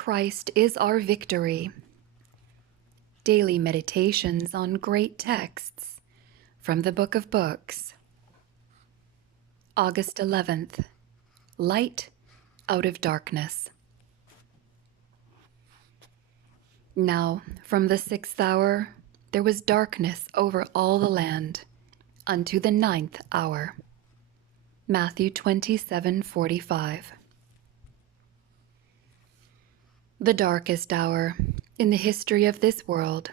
Christ is our victory. Daily meditations on great texts from the Book of Books. August 11th. Light out of darkness. Now, from the 6th hour, there was darkness over all the land, unto the 9th hour. Matthew 27:45. The darkest hour in the history of this world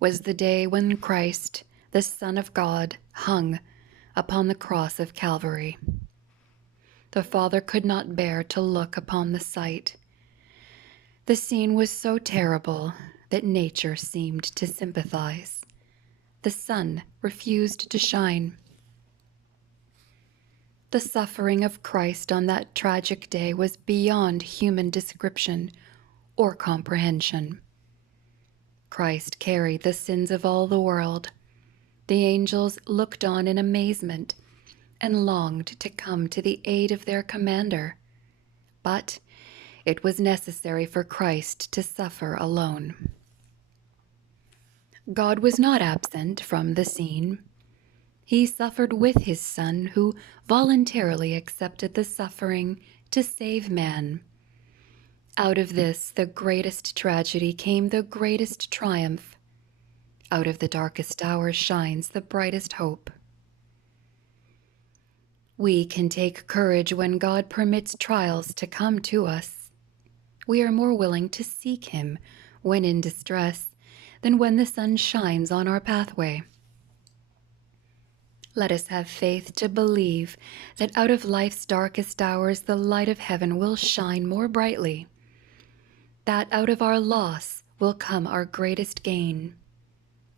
was the day when Christ, the Son of God, hung upon the cross of Calvary. The Father could not bear to look upon the sight. The scene was so terrible that nature seemed to sympathize. The sun refused to shine. The suffering of Christ on that tragic day was beyond human description or comprehension. Christ carried the sins of all the world. The angels looked on in amazement and longed to come to the aid of their commander. But it was necessary for Christ to suffer alone. God was not absent from the scene. He suffered with his Son, who voluntarily accepted the suffering to save man. Out of this, the greatest tragedy, came the greatest triumph. Out of the darkest hour shines the brightest hope. We can take courage when God permits trials to come to us. We are more willing to seek him when in distress than when the sun shines on our pathway. Let us have faith to believe that out of life's darkest hours the light of heaven will shine more brightly, that out of our loss will come our greatest gain,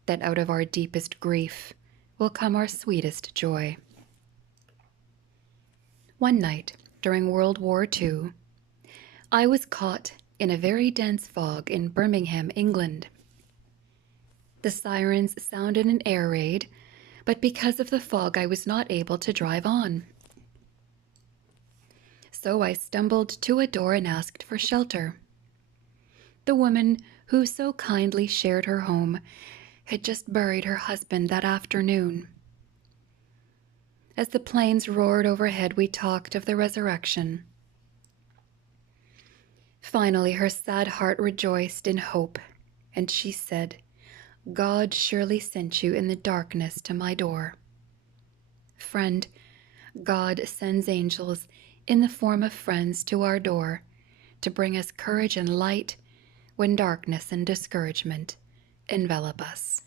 that out of our deepest grief will come our sweetest joy. One night during World War II, I was caught in a very dense fog in Birmingham, England. The sirens sounded an air raid, but because of the fog I was not able to drive on. So I stumbled to a door and asked for shelter. The woman who so kindly shared her home had just buried her husband that afternoon. As the planes roared overhead, we talked of the resurrection. Finally, her sad heart rejoiced in hope, and she said, "God surely sent you in the darkness to my door." Friend, God sends angels in the form of friends to our door to bring us courage and light when darkness and discouragement envelop us.